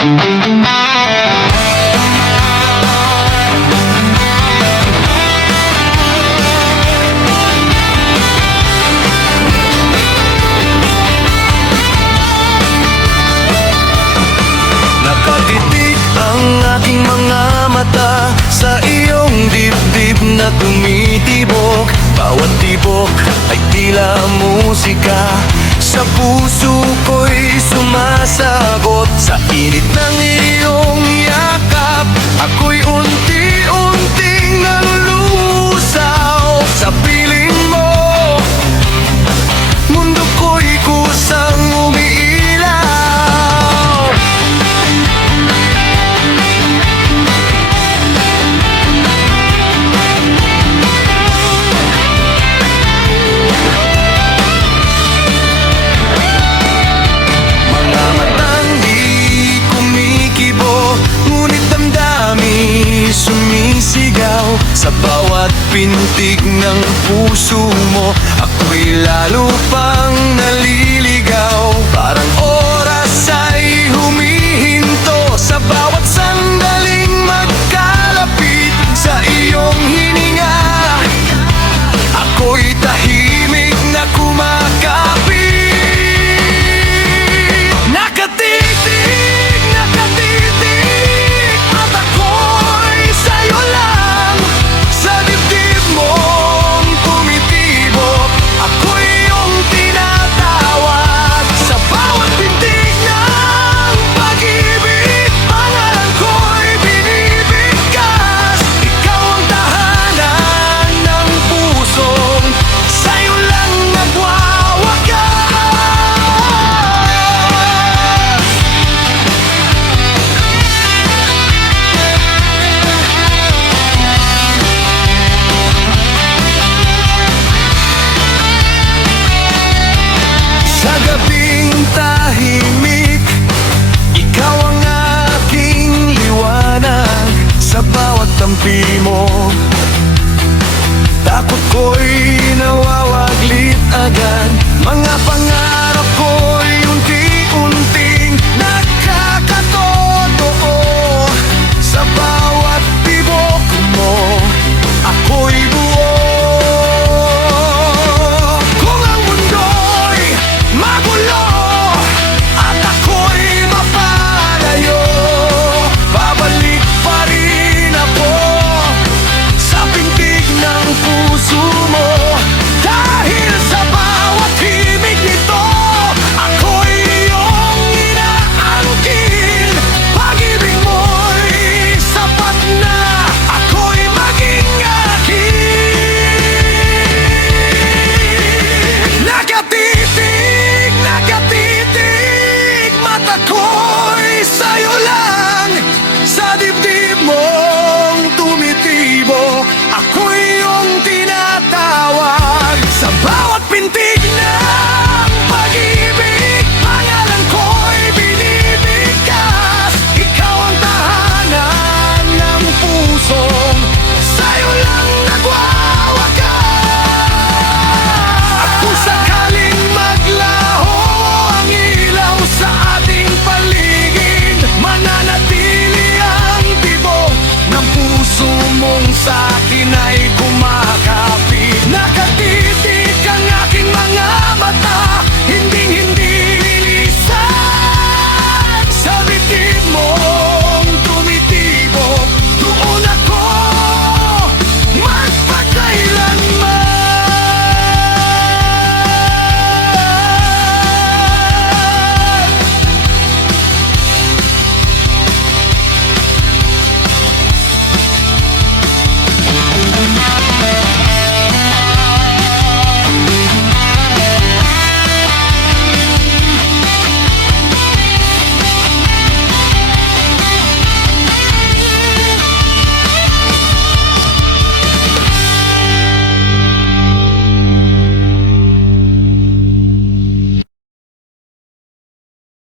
Nakatitig ang aking mga mata sa iyong dibdib na tumitibok. Bawat tibok ay tila musika, sa puso ko'y sumasagot. Sa init ng iyong yakap, ako'y unti-unting nalulusaw. Sa piling mo, mundo ko'y kusang umiilaw. Mga matang di kumikibo, ngunit damdamin sumisigaw. Sa bawat pintig ng puso mo, ako'y lalo